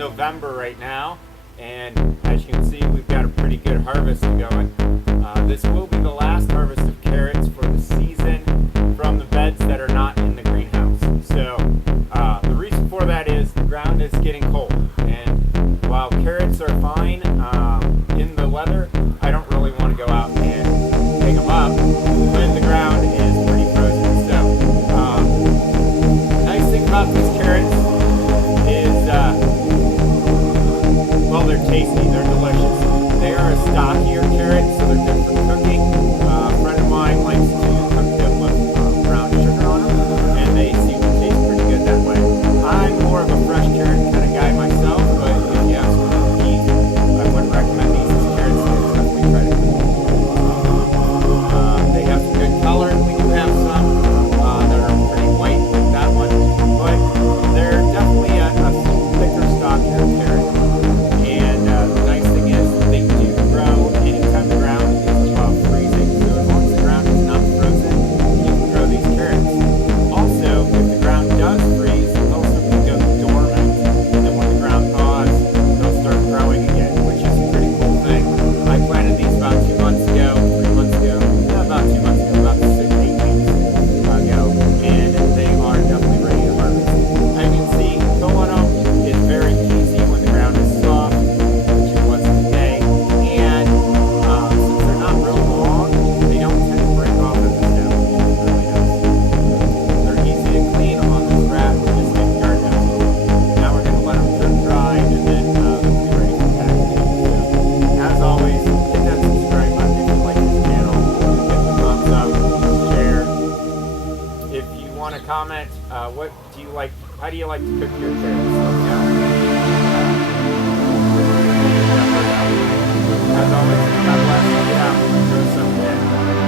November right now, and as you can see, we've got a pretty good harvest going. This will be the last harvest of carrots for the season from the beds that are not in the greenhouse. So the reason for that is the ground is getting cold, and while carrots are fine in the weather, I don't really want to go out and pick them up when the ground is pretty frozen. So nice thing about these carrots is, well, they're tasty, they're delicious. They are a stockier carrot, so they're good for cooking. A friend of mine likes to cook them with brown sugar on them, and they seem to taste pretty good that way. I'm more of a fresh carrot kind of guy myself, but if you have some meat, I wouldn't recommend these as carrots. Definitely try to cook them. They have some good color. We do have some that are pretty white, like that one, but they're definitely a thicker, stockier carrot. And the nice thing is they do grow anytime the ground is above freezing. So as long as the ground is not frozen, you can grow these carrots. Also, if the ground does freeze, they'll simply go dormant. And then when the ground thaws, they'll start growing again, which is a pretty cool thing. I planted these about 2 months ago, 3 months ago, about 2 months ago, about 6, 8 weeks ago, and they are definitely ready to harvest. As you can see, pulling them is very easy when the ground is soft, which it was today, and since they're not real long, they don't tend to break off at the stem, which is really nice. They're easy to clean on this rack, we're just getting garden empty. Now we're going to let them drip dry, and then they'll be ready for packaging. So, as always, hit that subscribe button if you like this channel, hit the thumbs up, share. If you want to comment, what do you like? How do you like to cook your carrots? Let me know. As always, God bless. Get out and grow something.